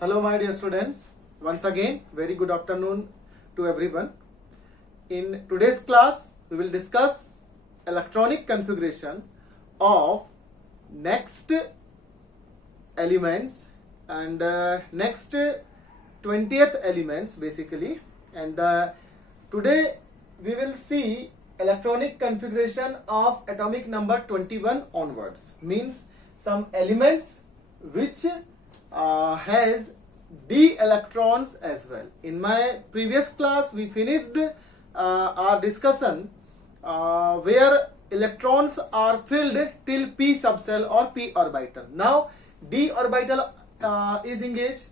Hello my dear students, once again very good afternoon to everyone. In today's class we will discuss electronic configuration of next elements and next 20th elements basically, and today we will see electronic configuration of atomic number 21 onwards, means some elements which has d electrons as well. In my previous class we finished our discussion where electrons are filled till p subcell or p orbital. Now d orbital is engaged,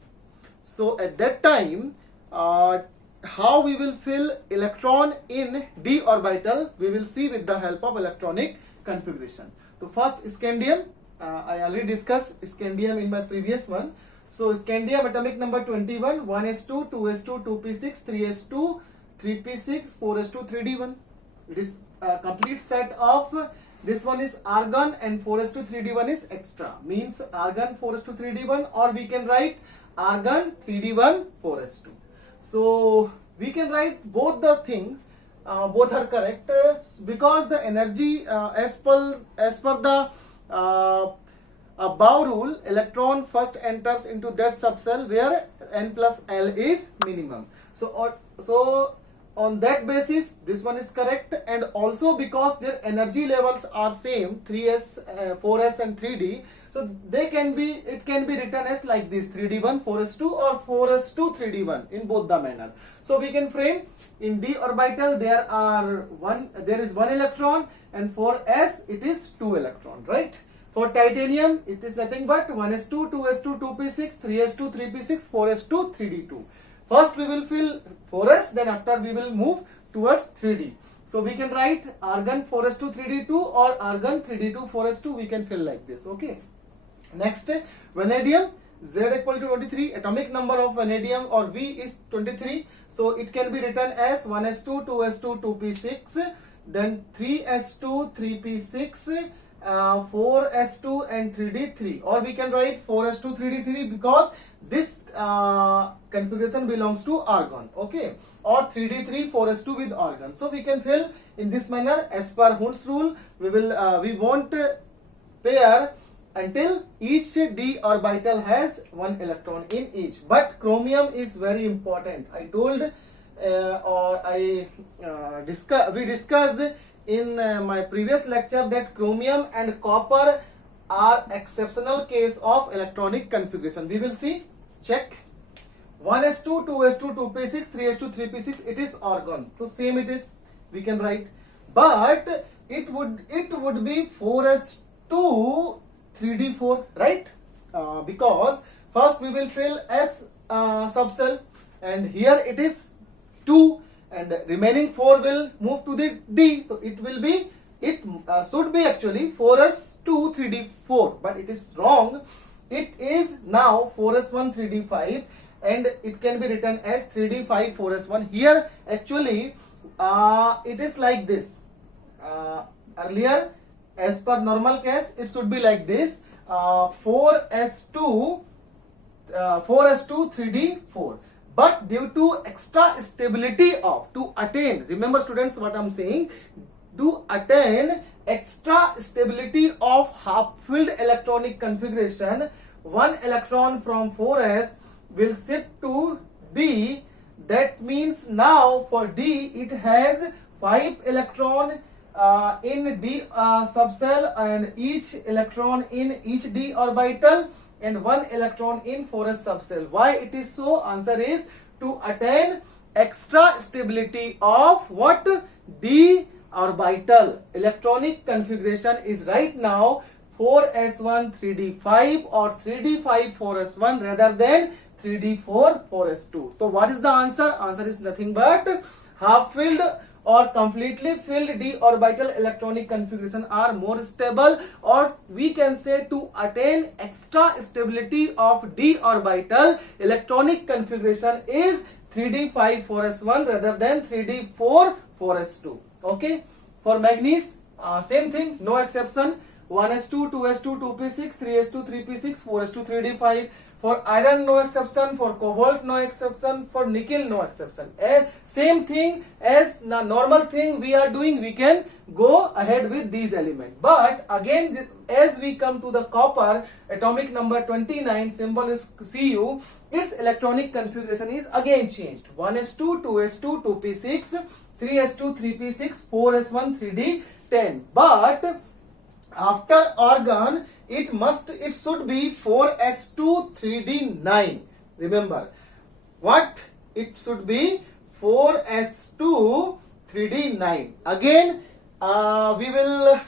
so at that time how we will fill electron in d orbital we will see with the help of electronic configuration. So first scandium, I already discussed scandium in my previous one. So scandium atomic number 21, 1s2, 2s2, 2p6, 3s2, 3p6, 4s2, 3d1. It is a complete set of, this one is argon and 4s2, 3d1 is extra, means argon 4s2, 3d1, or we can write argon 3d1, 4s2. So we can write both the thing, both are correct because the energy as per the Bohr rule, electron first enters into that subcell where n plus L is minimum. So on that basis this one is correct, and also because their energy levels are same, 3s, 4s and 3d, so it can be written as like this, 3d1 4s2 or 4s2 3d1 in both the manner. So we can frame in d orbital there is one electron, and for s it is 2 electron, right? For titanium it is nothing but 1s2, 2s2, 2p6, 3s2, 3p6, 4s2, 3d2. First we will fill 4s, then after we will move towards 3d. So we can write argon 4s2, 3d2 or argon 3d2, 4s2, we can fill like this, okay? Next, vanadium, Z equal to 23, atomic number of vanadium or V is 23. So it can be written as 1s2, 2s2, 2p6, then 3s2, 3p6, 4s2 and 3d3, or we can write 4s2, 3d3 because this configuration belongs to argon, okay, or 3d3, 4s2 with argon. So we can fill in this manner as per Hund's rule. We won't pair until each d orbital has one electron in each. But chromium is very important. I told we discussed in my previous lecture that chromium and copper are exceptional case of electronic configuration. We will see, check. 1s2, 2s2, 2p6, 3s2, 3p6, it is argon. So same it is, we can write. But it would be 4s2, 3d4, right? Because first we will fill s subcell, and here it is 2, and remaining 4 will move to the d. So it should be actually 4s2, 3d4, but it is wrong. It is now 4s1, 3d5, and it can be written as 3d5, 4s1. Here actually it is like this. Earlier, as per normal case, it should be like this, 4s2, 3d4. But due to extra stability to attain, remember students what I am saying, to attain extra stability of half-filled electronic configuration, one electron from 4s will shift to d. That means now for d it has 5 electron in d subcell, and each electron in each d orbital, and 1 electron in 4s subcell. Why it is so? Answer is to attain extra stability of what? D orbital. Electronic configuration is right now 4s1 3d5 or 3d5 4s1 rather than 3d4 4s2. So what is the answer? Answer is nothing but half filled or completely filled d orbital electronic configuration are more stable, or we can say to attain extra stability of d orbital electronic configuration is 3d5 4s1 rather than 3d4 4s2. Okay, for manganese same thing, no exception. 1s2, 2s2, 2p6, 3s2, 3p6, 4s2, 3d5. For iron, no exception. For cobalt, no exception. For nickel, no exception. Same thing as the normal thing we are doing, we can go ahead with these elements. But again, as we come to the copper, atomic number 29, symbol is Cu, its electronic configuration is again changed. 1s2, 2s2, 2p6, 3s2, 3p6, 4s1, 3d10. But after argon, it should be 4s2, 3d9. Remember what? It should be 4s2, 3d9. Again, we will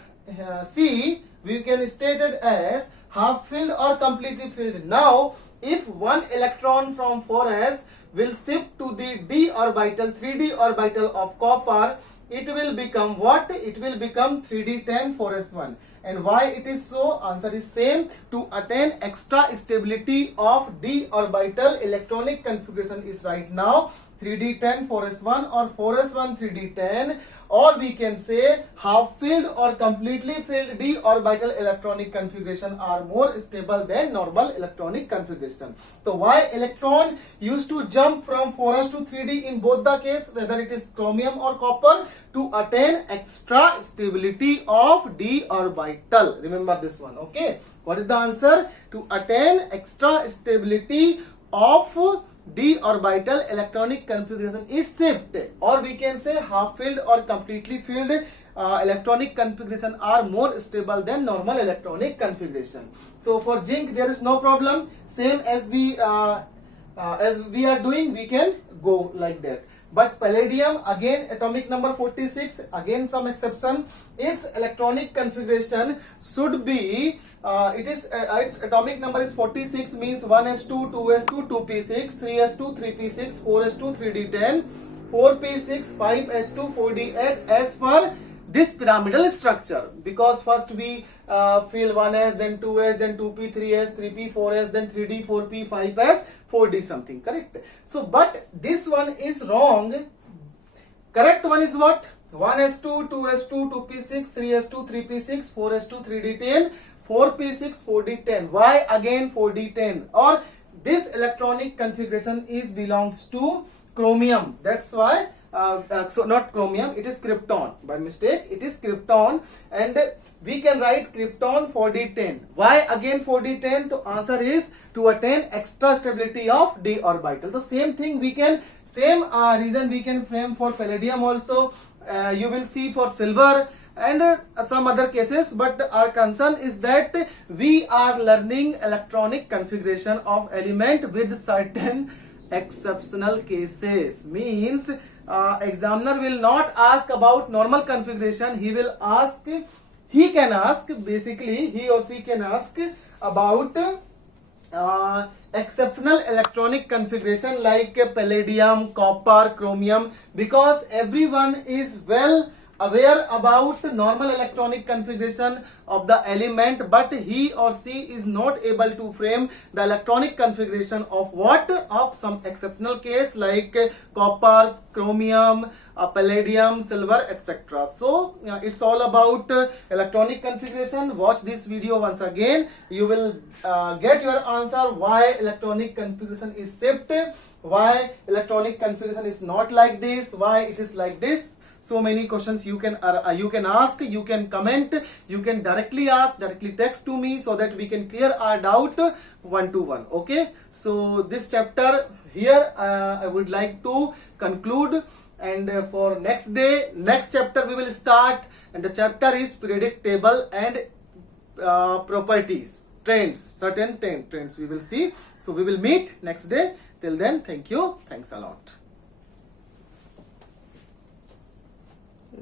see, we can state it as half filled or completely filled. Now, if one electron from 4s will shift to the d orbital, 3d orbital of copper, it will become what? It will become 3d10 4s1. And why it is so? Answer is same. To attain extra stability of d orbital, electronic configuration is right now 3d10 4s1 or 4s1 3d10, or we can say half filled or completely filled d orbital electronic configuration are more stable than normal electronic configuration. So why electron used to jump from 4s to 3d in both the case, whether it is chromium or copper? To attain extra stability of d orbital. Remember this one. Okay, what is the answer? To attain extra stability of d orbital, electronic configuration is shifted, or we can say half filled or completely filled electronic configuration are more stable than normal electronic configuration. So for zinc there is no problem. Same as we are doing, we can go like that. But palladium, again atomic number 46, again some exception. Its electronic configuration should be its atomic number is 46, means 1s2, 2s2, 2p6, 3s2, 3p6, 4s2, 3d10, 4p6, 5s2, 4d8 as per this pyramidal structure. Because first we fill 1s, then 2s, then 2p, 3s, 3p, 4s, then 3d, 4p, 5s, 4d something, correct? So but this one is wrong. Correct one is what? 1s2, 2s2, 2p6, 3s2, 3p6, 4s2, 3d10, 4p6, 4d10. Why again 4d10? Or this electronic configuration is belongs to chromium. That's why so not chromium, it is krypton. By mistake, it is krypton, and we can write krypton 4d10. Why again 4d10? The answer is to attain extra stability of d orbital. So same thing we can, same reason we can frame for palladium also. You will see for silver and some other cases, but our concern is that we are learning electronic configuration of element with certain exceptional cases. Means examiner will not ask about normal configuration, he will ask, he can ask, basically he or she can ask about exceptional electronic configuration like palladium, copper, chromium, because everyone is well aware about normal electronic configuration of the element, but he or she is not able to frame the electronic configuration of what? Of some exceptional case like copper, chromium, palladium, silver, etc. So it's all about electronic configuration. Watch this video once again. You will get your answer why electronic configuration is shifted, why electronic configuration is not like this, why it is like this. So many questions you can ask, you can comment, you can directly ask, directly text to me, so that we can clear our doubt one to one. Okay, so this chapter here I would like to conclude, and for next day, next chapter we will start, and the chapter is periodic table and properties, trends, certain trends we will see. So we will meet next day. Till then, thank you, thanks a lot.